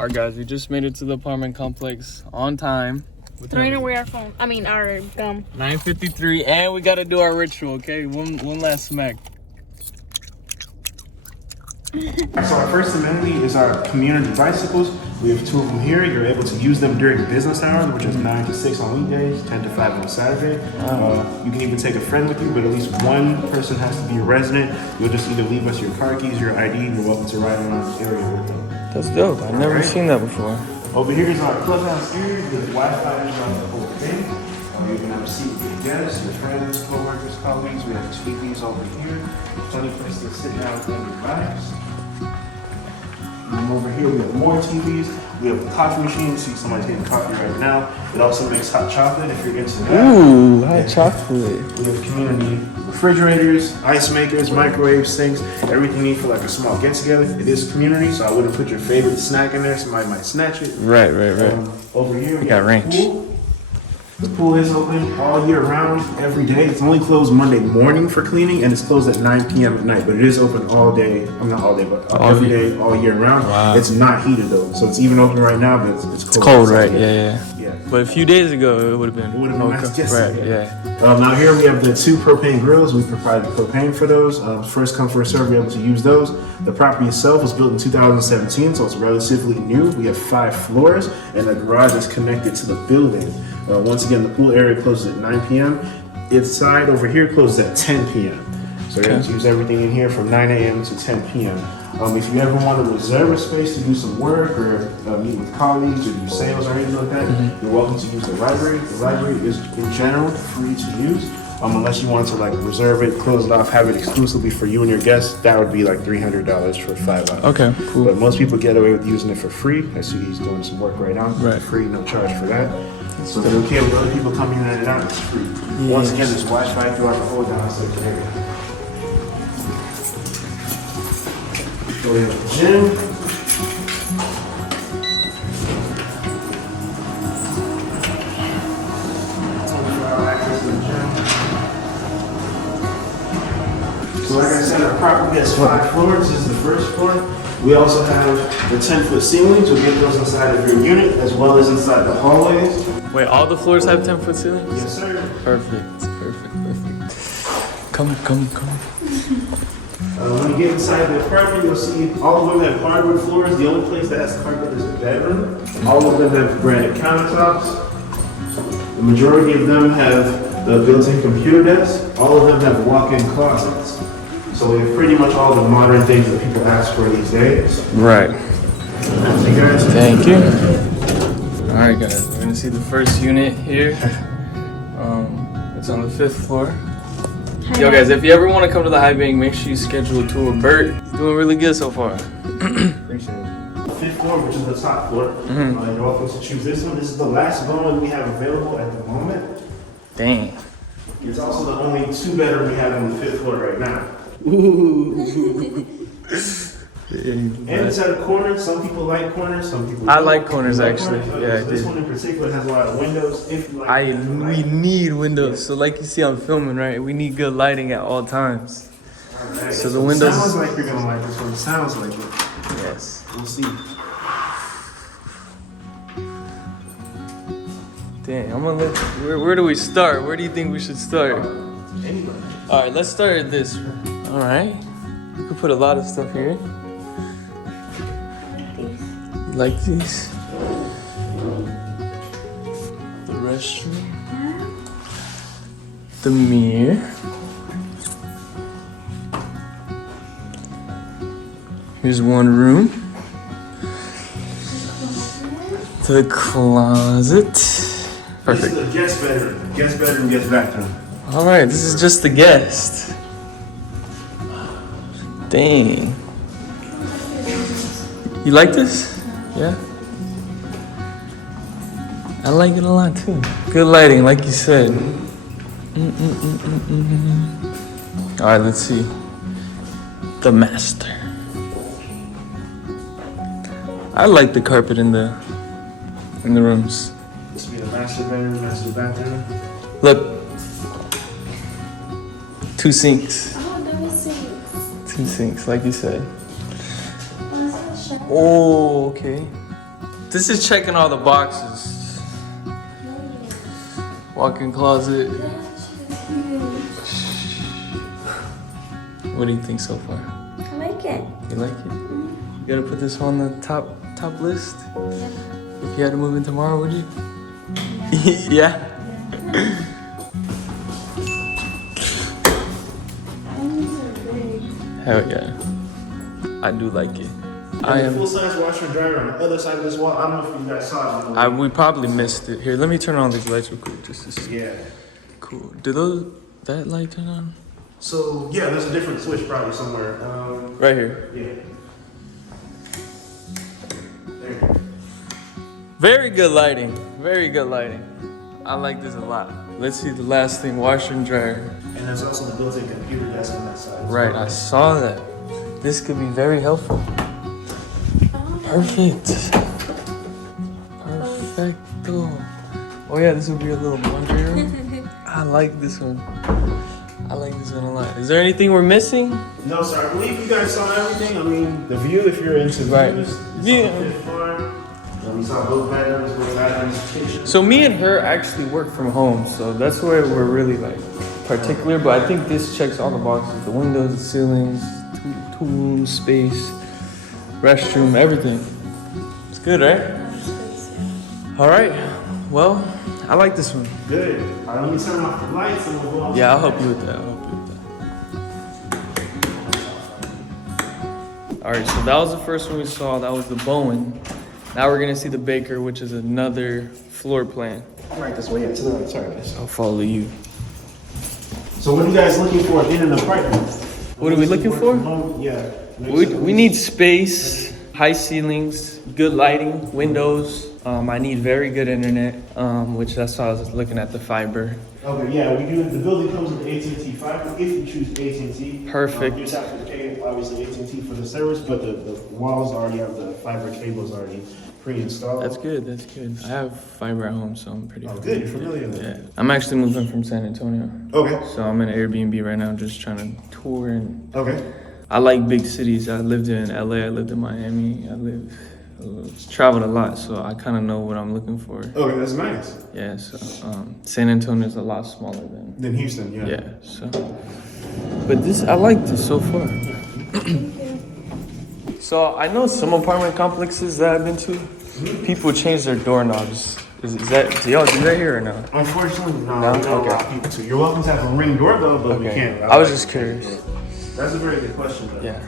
All right, guys, we just made it to the apartment complex on time. Throwing away our phone. I mean, our gum. 9:53, and we gotta do our ritual. Okay, one last smack. So our first amenity is our community bicycles. We have 2 of them here. You're able to use them during business hours, which is 9 to 6 on weekdays, 10 to 5 on Saturday. You can even take a friend with you, but at least one person has to be a resident. You'll just either leave us your car keys, your ID, and you're welcome to ride around the area with them. That's dope. I've never seen that before. Over here is our clubhouse area. There's Wi-Fi throughout the whole thing. You can have a seat with your guests, your friends, co-workers, colleagues. We have TVs over here. Plenty of place to sit down and relax. And over here we have more TVs. We have a coffee machine. See somebody's getting coffee right now. It also makes hot chocolate if you're into that. Ooh, hot chocolate. We have community refrigerators, ice makers, microwaves, sinks, everything you need for like a small get-together. It is community, so I wouldn't put your favorite snack in there. Somebody might snatch it. Right. Over here we got have range. a pool. The pool is open all year round, every day. It's only closed Monday morning for cleaning, and it's closed at 9 p.m. at night. But it is open all day. I'm not all day, but every day, all year round. Wow. It's not heated though, so it's even open right now, but it's cold. It's cold, right? Yeah. But a few days ago, it would have been. It would have been nice just right. to Yeah. Now here we have the 2 propane grills. We provide propane for those. First come, first serve, we're able to use those. The property itself was built in 2017, so it's relatively new. We have 5 floors, and the garage is connected to the building. Once again, the pool area closes at 9 p.m. Inside over here closes at 10 p.m. So you're able to use everything in here from 9 a.m. to 10 p.m. If you ever want to reserve a space to do some work or meet with colleagues or do sales or anything like that, you're welcome to use the library. The library is in general free to use, unless you want to like reserve it, close it off, have it exclusively for you and your guests. That would be like $300 for 5 hours. Okay, cool. But most people get away with using it for free. I see he's doing some work right now. Right. Free, no charge for that. So if it's okay with other people coming in and out, it's free. Once again, there's Wi-Fi throughout the whole downstairs area. So we have a gym. Access to the gym. So like I said, our property has 5 floors. This is the first floor. We also have the 10-foot ceilings. You'll get those inside of your unit as well as inside the hallways. Wait, all the floors have 10-foot ceilings? Yes, sir. Perfect. Come. When you get inside the apartment, you'll see all of them have hardwood floors. The only place that has carpet is the bedroom. All of them have granite countertops. The majority of them have the built-in computer desk. All of them have walk-in closets. So we have pretty much all the modern things that people ask for these days. Right. Thank you. All right, guys. We're gonna see the first unit here. It's on the 5th floor. Yo, guys, if you ever want to come to the high bank, make sure you schedule a tour with Bert. He's doing really good so far. Appreciate it. The 5th floor, which is the top floor. You're welcome to choose this one. This is the last one we have available at the moment. Dang. It's also the only 2-bedroom we have on the 5th floor right now. And it's at a corner. Some people like corners, some people don't. I like corners, actually. Yeah, I This did. one in particular has a lot of windows. If you like We need windows. So like you see I'm filming, right? We need good lighting at all times. Alright. So the windows- Sounds like you're gonna like this one. Sounds like it. Yes. We'll see. Dang, I'm gonna let. Where do we start? Where do you think we should start? Anybody. All right, let's start at this. All right. You can put a lot of stuff here. You like these? The restroom. The mirror. Here's one room. The closet. Perfect. This is a guest bedroom. Guest bedroom, guest bathroom. All right, this is just the guest. Dang. You like this? Yeah? I like it a lot too. Good lighting, like you said. All right, let's see. The master. I like the carpet in the rooms. This will be the master bedroom, master bathroom. Look. 2 sinks. Oh, those sinks. 2 sinks, like you said. Oh, that's so sharp. Oh, okay. This is checking all the boxes. Walk-in closet. What do you think so far? I like it. You like it? You gotta put this on the top list? Yeah. If you had to move in tomorrow, would you? Yeah? Hell yeah. I do like it. I am. Full-size washer and dryer on the other side of this wall. I don't know if you guys saw it. We probably missed it. Here, let me turn on these lights real quick just to see. Yeah. Cool. Do that light turn on? So yeah, there's a different switch probably somewhere. Right here. Yeah. There you go. Very good lighting. Very good lighting. I like this a lot. Let's see the last thing, washer and dryer. And there's also the built-in computer desk on that side. Right, I saw that. This could be very helpful. Perfect. Perfecto. Oh yeah, this would be a little laundry room. I like this one. I like this one a lot. Is there anything we're missing? No, sir. I believe you guys saw everything. I mean, the view, if you're into Right. views, Yeah. We saw both bedrooms, kitchen. So me and her actually work from home, so that's where we're really like particular. But I think this checks all the boxes: the windows, the ceilings, two rooms, space, restroom, everything. It's good, right? All right. Well, I like this one. Good. All right, let me turn off the lights and we'll go on. Yeah, I'll help you with that. All right, so that was the first one we saw. That was the Bowen. Now we're gonna see the Baker, which is another floor plan. Right this way, yeah, to the right. Sorry, guys. I'll follow you. So what are you guys looking for in an apartment? What are we looking for? Yeah. We need space, high ceilings, good lighting, windows. I need very good internet, which that's why I was looking at the fiber. Okay, yeah, we do. The building comes with AT&T fiber if you choose AT&T. Perfect. You just have to pay, obviously, AT&T for the service, but the walls already have the fiber cables already pre-installed. That's good, that's good. I have fiber at home, so I'm pretty Good, you're familiar with Yeah. it. I'm actually moving from San Antonio. Okay. So I'm in an Airbnb right now, just trying to tour. And Okay. I like big cities. I lived in LA, I lived in Miami, traveled a lot, so I kind of know what I'm looking for. Okay, that's nice. Yeah, so San Antonio is a lot smaller Then Houston, yeah. yeah, so. But I like this so far. So I know some apartment complexes that I've been to, people change their doorknobs. Is that, do y'all do that here or no? Unfortunately, no, No? we don't allow Okay. people to. You're welcome to have a ring doorbell, but we can't. I was just curious. That's a very good question, though. Yeah.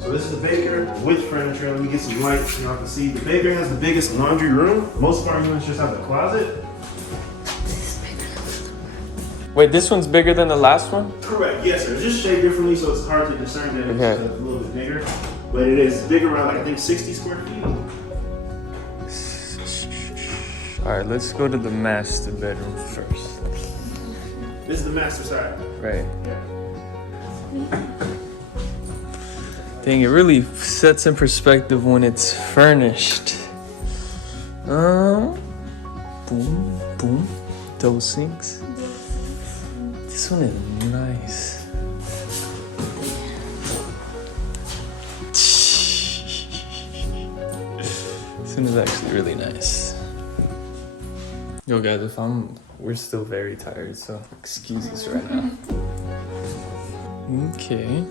So this is the Baker with furniture. Let me get some lights so y'all can see. The Baker has the biggest laundry room. Most of our units just have the closet. Wait, this one's bigger than the last one? Correct, yes, sir. It's just shaped differently, so it's hard to discern that it's Okay. a little bit bigger. But it is bigger around, like, I think 60 square feet. All right, let's go to the master bedroom first. This is the master side. Right. Yeah. Dang, it really sets in perspective when it's furnished. Boom, boom, double sinks. This one is nice. This one is actually really nice. Yo guys, we're still very tired, so excuse us right now. Okay.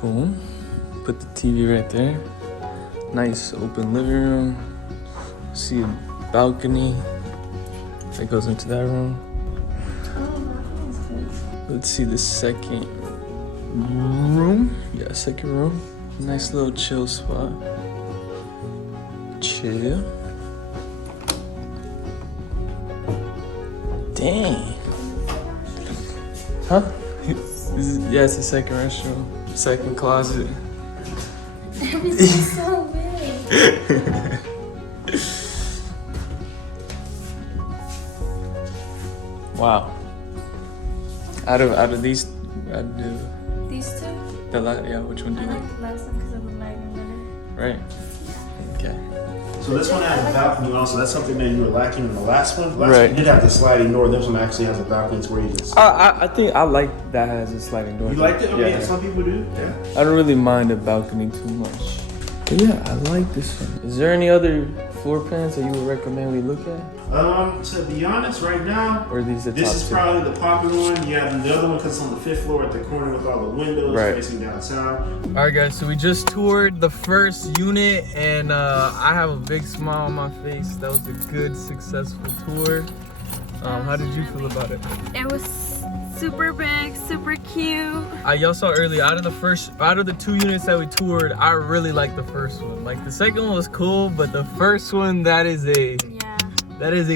Boom. Put the TV right there. Nice open living room. See a balcony that goes into that room. Let's see the second room. Yeah, second room. Nice little chill spot. Chill. Dang. Huh? Yeah, it's the second restroom. Second closet. Everything's so big. Wow. Out of these, These two? yeah, which one do I you like? like the last one because of the lighting better. Right. Okay. So this one has a balcony also. That's something that you were lacking in the last one. The last Right. one did have the sliding door. This one actually has a balcony to where you can. I think I like that has a sliding door. You liked it? Okay, Yeah. some people do. Yeah. I don't really mind a balcony too much. But yeah, I like this one. Is there any other floor plans that you would recommend we look at? To be honest, right now, Or are these the top this is two? probably the popular one. You have the other one because it's on the 5th floor at the corner with all the windows facing downtown. All right, guys. So we just toured the first unit, and I have a big smile on my face. That was a good, successful tour. How did you feel about it? It was super big, super cute. Y'all saw earlier, out of the 2 units that we toured, I really liked the first one. Like the second one was cool, but the first one, that is a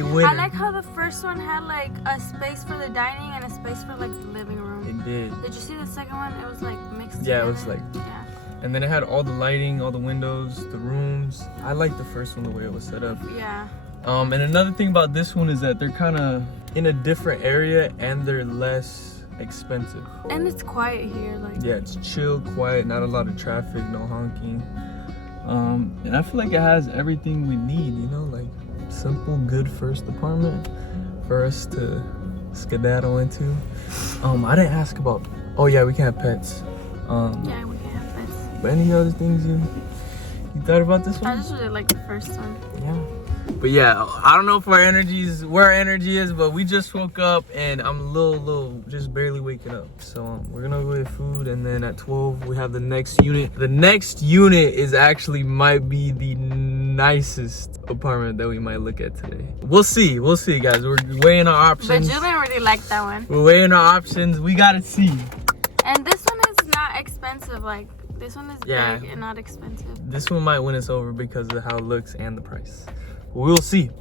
winner. I like how the first one had like a space for the dining and a space for like the living room. It did. Did you see the second one? It was like mixed Yeah, together. it was like. Yeah. And then it had all the lighting, all the windows, the rooms. I like the first one the way it was set up. Yeah. And another thing about this one is that they're kind of in a different area and they're less expensive. And it's quiet here, like. Yeah, it's chill, quiet, not a lot of traffic, no honking. And I feel like it has everything we need, you know, like simple, good first apartment for us to skedaddle into. I didn't ask about. Oh yeah, we can have pets. Yeah, we can have pets. But any other things you thought about this I one? just really like the first one. Yeah. But yeah, I don't know if where our energy is, but we just woke up and I'm a little just barely waking up. So we're gonna go get food, and then at 12 we have the next unit. The next unit is actually might be the nicest apartment that we might look at today. We'll see guys. We're weighing our But options. Julian really liked that one. We're weighing our options. We gotta see. And this one is not expensive. Like this one is big and not expensive. This one might win us over because of how it looks and the price. We'll see.